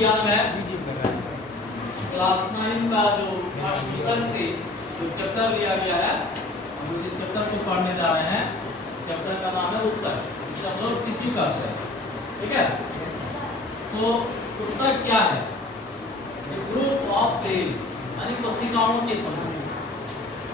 विज्ञान में क्लास 9 का जो पुस्तक से जो चैप्टर लिया गया है, हम लोग इस चैप्टर को पढ़ने जा रहे हैं। चैप्टर का नाम है उत्तक, जिसे हम लोग टिश्यू कहते हैं। ठीक है, तो उत्तक क्या है? ग्रुप ऑफ सेल्स यानी कोशिकाओं के समूह।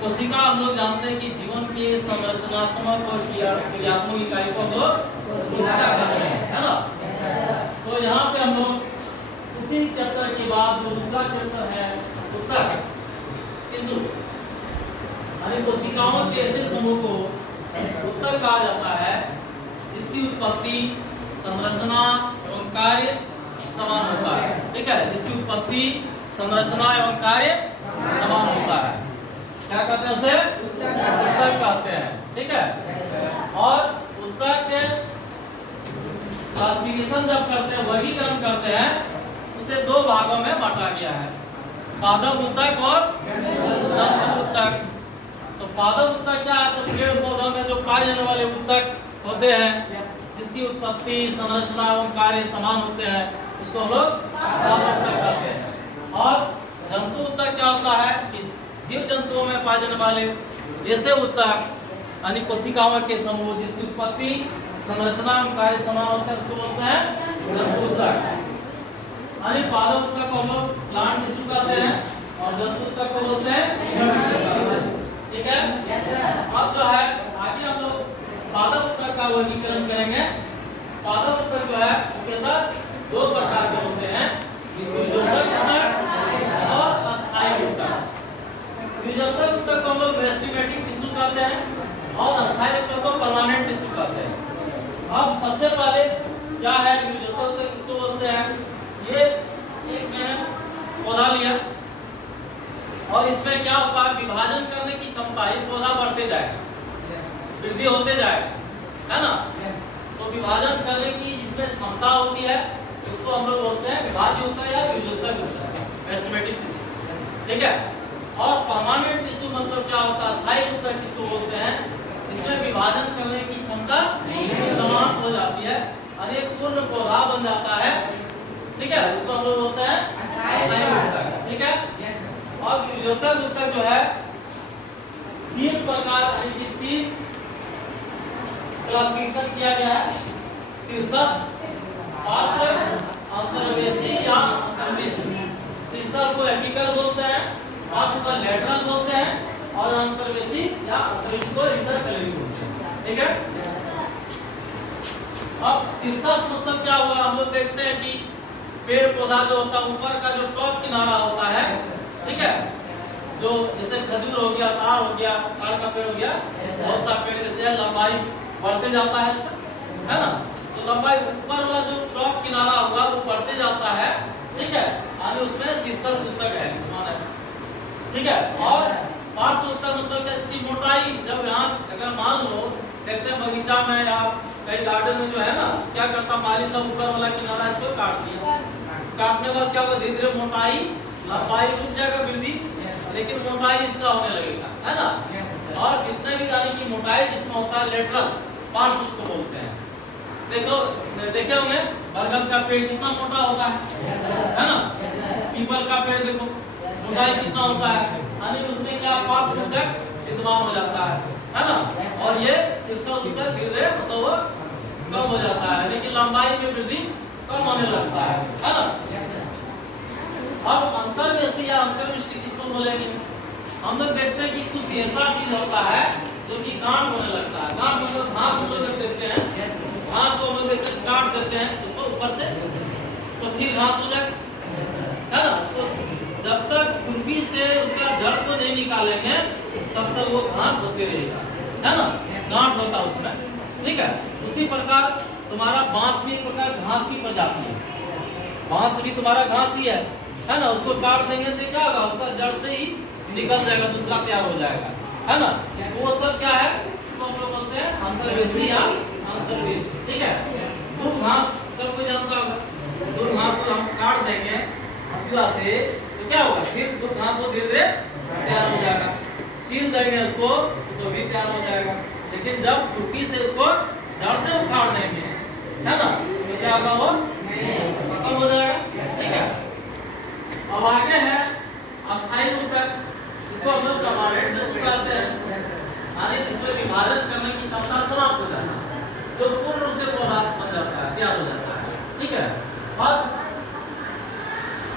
कोशिका हम लोग जानते हैं कि जीवन के संरचनात्मक और क्रियात्मक इकाई को हम लोग कोशिका कहते हैं, है ना। तो यहाँ पे हम लोग उसी चैप्टर के बाद जो दूसरा चैप्टर है उत्तक, टिश्यू यानी कोशिकाओं के ऐसे समूह को उत्तक कहा जाता है जिसकी उत्पत्ति, संरचना एवं कार्य समान होता है। ठीक है, जिसकी उत्पत्ति, संरचना एवं कार्य समान होता है। क्या कहते हैं उसे? उत्तक कहते हैं। ठीक है, और उत्तक के क्लासिफिकेशन जब करते हैं, वर्गीकरण करते हैं, उसे दो भागों में बांटा गया है, पादप उत्तक और जंतु उत्तक। तो पादप उत्तक क्या है? तो पेड़ पौधों में जो पाए जाने वाले उत्तक होते हैं जिसकी उत्पत्ति, संरचना एवं कार्य समान होते हैं, उसको हम लोग पादप उत्तक कहते हैं। और जंतु उत्तक क्या होता है कि जीव जंतुओं में पाए जाने वाले ऐसे उत्तक यानी कोशिकाओं के समूह जिसकी उत्पत्ति, संरचना एवं कार्य समान होते हैं, उसको बोलते हैं जंतु उत्तक। यानी पादप उत्तक को हम लोग प्लांट टिश्यू कहते हैं और जंतु उत्तक को बोलते हैं। ठीक है, अब जो है आगे हम लोग पादप उत्तक का वर्गीकरण करेंगे। पादप उत्तक जो है मुख्यतः दो प्रकार के होते हैं, द्विजातक उत्तक और अस्थायी उत्तक। द्विजातक उत्तक को हम लोग मेरिस्टेमेटिक टिश्यू कहते हैं और अस्थायी उत्तक को परमानेंट टिश्यू कहते हैं। अब सबसे पहले क्या है द्विजातक उत्तक, किसको बोलते हैं? ये एक मैंने पौधा लिया और इसमें क्या होता है, विभाजन करने की क्षमता, ये पौधा बढ़ते जाएगा, वृद्धि होते जाएगा, है ना। तो विभाजन करने की इसमें क्षमता होती है, उसको हम लोग बोलते हैं विभाज्य उत्तक या द्विजातक उत्तक, मेरिस्टेमेटिक टिश्यू। ठीक है, और परमानेंट टिश्यू मतलब क्या होता है? अस्थायी उत्तक किसको बोलते हैं? इसमें विभाजन करने की क्षमता समाप्त हो जाती है, अनेक पूर्ण पौधा बन जाता है। ठीक है, उसको हम लोग बोलते हैं अस्थायी उत्तक। ठीक है, और द्विजातक उत्तक जो है तीन प्रकार यानी तीन क्लासिफिकेशन किया गया है, शीर्षस्थ, पार्श्व, अंतर्वेशी या अंतर्वेशी। शीर्षस्थ को एपिकल बोलते हैं, पार्श्व को लैटरल बोलते हैं और अंतर्वेशी या अंतर्वेशी को इंटरकैलरी बोलते हैं। ठीक है, अब शीर्षस्थ मतलब क्या हुआ? हम लोग देखते हैं कि पेड़ पौधा जो होता है, ऊपर का जो टॉप किनारा होता है, ठीक है, जो जैसे खजूर हो गया, तार हो गया, साड़ का पेड़ हो गया, बहुत सा पेड़ जैसे लंबाई बढ़ते जाता है ना। तो लंबाई ऊपर वाला जो टॉप किनारा हुआ वो बढ़ते जाता है। ठीक है, यानी उसमें शीर्षस्थ उत्तक है। ठीक है, और पार्श्व उत्तक मतलब क्या? इसकी मोटाई, जब यहाँ अगर मान लो देखते हैं बगीचा में या कई गार्डन में जो है ना, क्या करता माली सब ऊपर वाला किनारा इसको काट दिया, काटने के बाद क्या होगा? धीरे धीरे मोटाई, लंबाई रुक जाएगा वृद्धि, लेकिन मोटाई इसका होने लगेगा, है ना। और जितने भी यानी कि मोटाई जिसमें होता है लेटरल पार्श्व उसको बोलते हैं। देखो देखे होंगे बरगद का पेड़ कितना मोटा होता है ना। पीपल का पेड़ देखो मोटाई कितना होता है, यानी उसमें क्या पार्श्व उत्तक विद्यमान हो जाता है ना। और ये शीर्षस्थ उत्तक धीरे धीरे मतलब वो कम हो जाता है, लेकिन लंबाई में वृद्धि कम होने लगता है ना। अब अंतर्वेशी या अंतर्वेशी किसको बोलेंगे? हम लोग देखते हैं कि कुछ ऐसा चीज होता है जो कि गांठ होने लगता है। गांठ मतलब घास हम लोग देखते हैं, घास को हम लोग देखते हैं काट देते हैं उसको ऊपर से, तो फिर घास हो जाए, है ना। तो जब तक खुरपी से उसका जड़ को नहीं निकालेंगे तब तक वो घास होते रहेगा, है ना, गांठ होता है उसमें। ठीक है, उसी प्रकार तुम्हारा बांस भी एक प्रकार घास की प्रजाति है, बांस भी तुम्हारा घास ही है ना। उसको काट देंगे तो क्या होगा? उसका जड़ से ही निकल जाएगा, दूसरा तैयार हो जाएगा, है ना। तो वो सब क्या है? इसको हम लोग बोलते हैं अंतर्वेशी या अंतर्वेश। ठीक है, दूब घास सब कोई जानता होगा, दूब घास को हम काट देंगे हंसुआ से तो क्या होगा? फिर दूब घास को धीरे धीरे तैयार हो जाएगा, छील देंगे उसको तो भी तैयार हो जाएगा। लेकिन जब खुरपी से उसको जड़ से उखाड़ देंगे, है ना, तो क्या होगा? वो खत्म हो जाएगा। ठीक है, ठीक है। और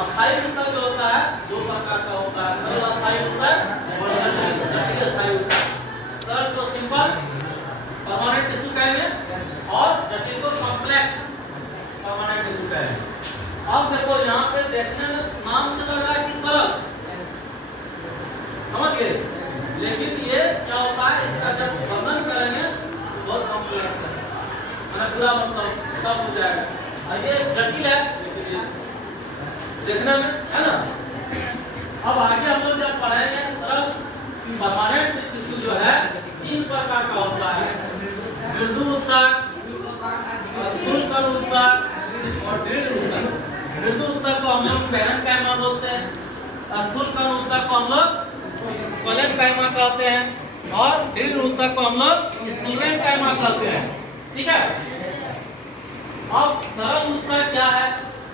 अस्थायी ऊतक जो होता है दो प्रकार का होता है, सरल अस्थायी ऊतक और जटिल अस्थायी ऊतक। सरल को सिंपल परमानेंट टिश्यू कहेंगे और जटिल को कॉम्प्लेक्स परमानेंट टिश्यू कहेंगे। अब देखो यहाँ पे देखने में नाम से लग रहा है कि सरल, समझ गए, लेकिन ये क्या होता है, इसका जब वर्णन करेंगे तो बहुत कॉम्प्लेक्स है, मैंने पूरा मतलब सब हो जाएगा। और ये जटिल है लेकिन ये देखने में है ना। अब आगे हम लोग जब पढ़ेंगे सरल परमानेंट टिश्यू जो है तीन प्रकार का होता है, मृदु ऊतक, स्थूलकण ऊतक और दृढ़ ऊतक। मृदु ऊतक को हम लोग पैरेन्काइमा बोलते हैं, स्थूलकण ऊतक को हम लोग कोलेनकाइमा कहते हैं और दृढ़ ऊतक को हम लोग स्क्लेरेनकाइमा कहते हैं, ठीक है। अब सरल ऊतक क्या है,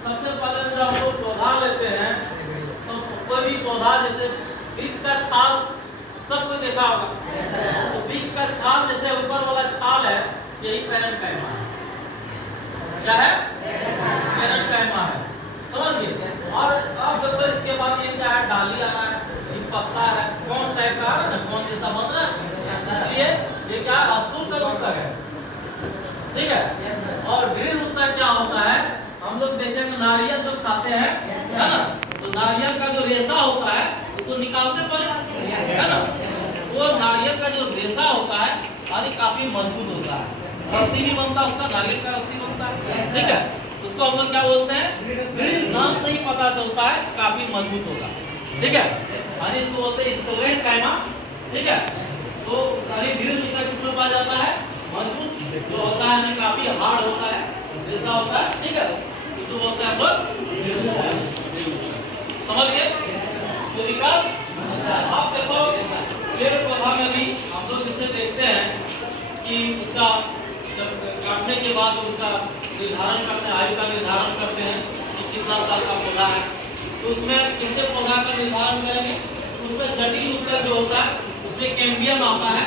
सबसे पहले जब हम लोग पौधा लेते हैं तो कोई भी पौधा जैसे वृक्ष का छाल सबको देखा होगा, तो वृक्ष का छाल जैसे ऊपर वाला छाल है यही पैरेन्काइमा है, क्या है, पैरेन्काइमा है, समझिए। और अब देखो इसके बाद ये क्या है, डाली आ रहा है, ये पत्ता है, कौन टाइप का है ना, कौन जैसा बन रहा है, इसलिए ये क्या स्थूलकण ऊतक है, ठीक है। और दृढ़ ऊतक क्या होता है, हम लोग देखेंगे नारियल जो खाते हैं है ना, तो नारियल का जो रेशा होता है उसको निकालते पर है ना, वो नारियल का जो रेशा होता है यानी काफी मजबूत होता है, रस्सी भी बनता है उसका, नारियल का रस्सी बनता है, ठीक है। उसको हम लोग क्या बोलते हैं, दृढ़, नाम से ही पता चलता है काफी मजबूत होता है, ठीक है, यानी इसको बोलते हैं स्क्लेरेनकाइमा, ठीक है। तो यानी दृढ़ ऊतक किसमें पाया जाता है, मजबूत जो होता है यानी काफी हार्ड होता है, रेशा होता है, ठीक है, इसको बोलते हैं हम लोग, समझ गए तो दिक्कत। आप देखो पेड़ पौधा में भी हम लोग जिसे देखते हैं कि उसका जब काटने के बाद उसका निर्धारण करते हैं, आयु का निर्धारण करते हैं कि कितना साल का पौधा है, तो उसमें किससे पौधा का निर्धारण करेंगे, उसमें जटिल ऊतक जो होता है उसमें कैम्बियम आता है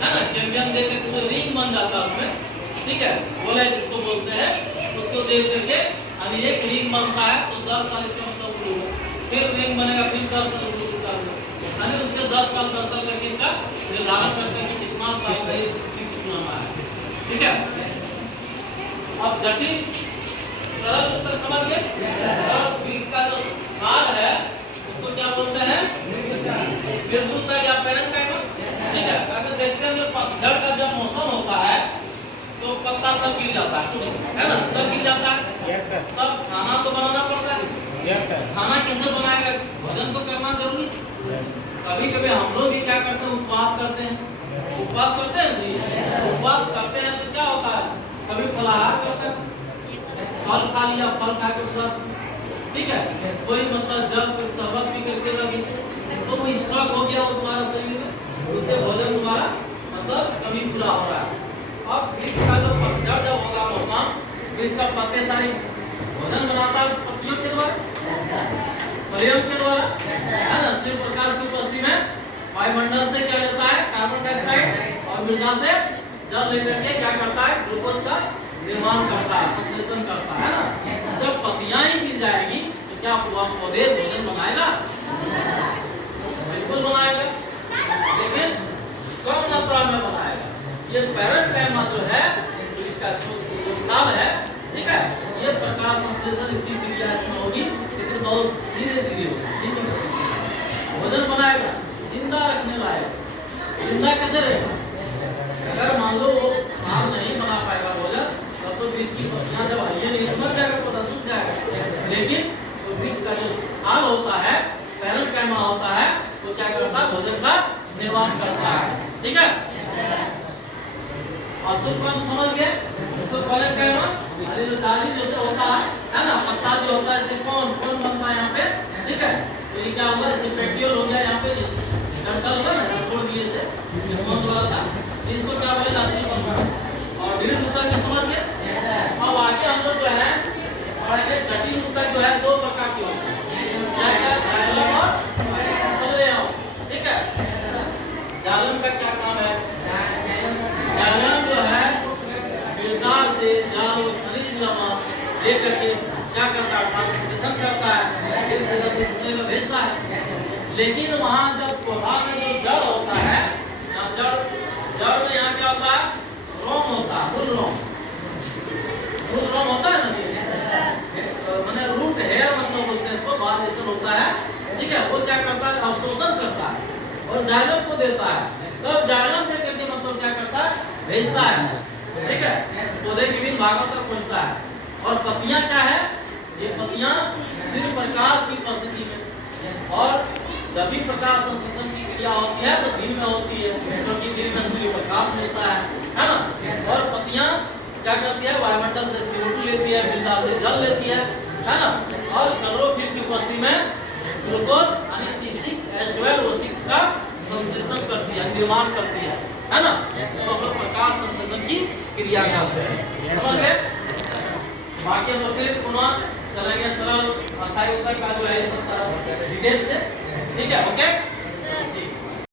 ना, कैम्बियम देख के कोई रिंग बन जाता है उसमें, ठीक है, बोले जिसको बोलते हैं, उसको देख करके यानी एक रिंग बनता है तो 10 साल इसका मतलब होगा, फिर रिंग बनेगा, फिर 10 साल यानी उसके 10 साल करके इसका निर्धारण करते हैं कि कितना साल का कितना है, ठीक है। अब जटिल सरल ऊतक समझ गए, वृक्ष का जो छाल है उसको क्या बोलते हैं, मृदु ऊतक या पैरेन्काइमा, ठीक है। अगर देखते हैं पतझड़ का जब मौसम होता है तो पत्ता सब गिर जाता है ना, सब गिर जाता है, यस सर। तब खाना तो बनाना पड़ता है, यस सर। खाना कैसे बनाएगा, भोजन तो करना जरूरी, कभी कभी हम लोग भी क्या करते हैं, उपवास करते हैं, उपवास करते हैं जी, उपवास करते हैं तो क्या होता है, कभी फलाहार करते हैं, फल खा लिया, फल खा के उपवास, ठीक है, कोई मतलब जल शरबत पी करके रखी तो वो स्टॉक हो गया वो तुम्हारा शरीर में, उससे भोजन तुम्हारा मतलब कभी पूरा हो रहा है। अब वृक्ष का जो पतझड़ जब होगा मौसम, वृक्ष का पत्ते सारे भोजन बनाता है पत्तियों के द्वारा, फलियों के द्वारा, है ना, सूर्य प्रकाश की उपस्थिति में वायुमंडल से क्या लेता है, कार्बन डाइऑक्साइड और मृदा से जल लेकर के क्या करता है, ग्लूकोज का निर्माण करता है, संश्लेषण करता है ना। जब पत्तियां ही गिर जाएगी तो क्या पौधे भोजन बनाएगा, बिल्कुल बनाएगा, लेकिन कम मात्रा में बनाएगा। ये पैरेन्काइमा जो है इसका छाल है, ठीक है, ये प्रकाश संश्लेषण इसकी क्रिया इसमें होगी लेकिन बहुत धीरे धीरे होगी, भोजन बनाएगा, जिंदा रखने लायक, जिंदा कैसे रहेगा, अगर मान लो वो आम नहीं बना पाएगा भोजन तब तो वृक्ष की पत्तियां जब आइए नहीं तो मर जाएगा, पौधा सूख जाएगा, लेकिन तो वृक्ष का जो छाल होता है, पैरेन्काइमा होता है, वो क्या करता है, भोजन का निर्माण करता है, ठीक है। स्थूलकण समझ गए, उसको पैरेन्काइमा अरे जो डाली जैसे होता है ना, पत्ता जो होता है जैसे कौन बनता है यहाँ पे, ठीक है, तो ये क्या हुआ, जैसे पेट्रियोल हो गया, यहाँ पे डंठल होगा ना, छोड़ दिए से कौन वाला था, इसको क्या बोले, स्थूलकण। और दृढ़ ऊतक समझ गए। अब आगे हम लोग जो है पढ़ेंगे जटिल ऊतक जो है दो प्रकार के होते हैं, क्या जाइलम और फ्लोएम, ठीक है। जाइलम का क्या काम है, जाइलम जो है मृदा से जाल खनिज लवण लेकर के क्या करता है, ट्रांसपोर्टेशन करता है, एक जगह से दूसरे में भेजता है। लेकिन वहाँ जब पौधा में जो जड़ होता है, जड़ में यहाँ क्या होता है, रोम होता है, मूल रोम होता है ना, मैंने रूट हेयर मतलब बोलते हैं इसको, बाल जैसे होता है, ठीक है। वो क्या करता है, अवशोषण करता है और जाइलम को देता है। तब जाइलम दे करके मतलब क्या करता है, भेजता है, ठीक है, पौधे के विभिन्न भागों तक पहुंचता है। और पत्तियां क्या है, ये पत्तियां सूर्य प्रकाश की उपस्थिति में, और जब भी प्रकाश संश्लेषण की क्रिया होती है तो दिन में होती है, क्योंकि दिन में सूर्य प्रकाश मिलता है ना। और पत्तियां क्या करती है, वायुमंडल से CO2 लेती है, मृदा से जल लेती है ना, और क्लोरोफिल की उपस्थिति में ग्लूकोज यानी C6H12O6 का संश्लेषण करती है, निर्माण करती है ना। तो हम लोग प्रकाश संश्लेषण की क्रिया करते हैं, समझ गए। बाकी हम लोग फिर पुनः चलेंगे सरल अस्थायी उत्तर का जो है सब डिटेल से, ठीक है, ओके।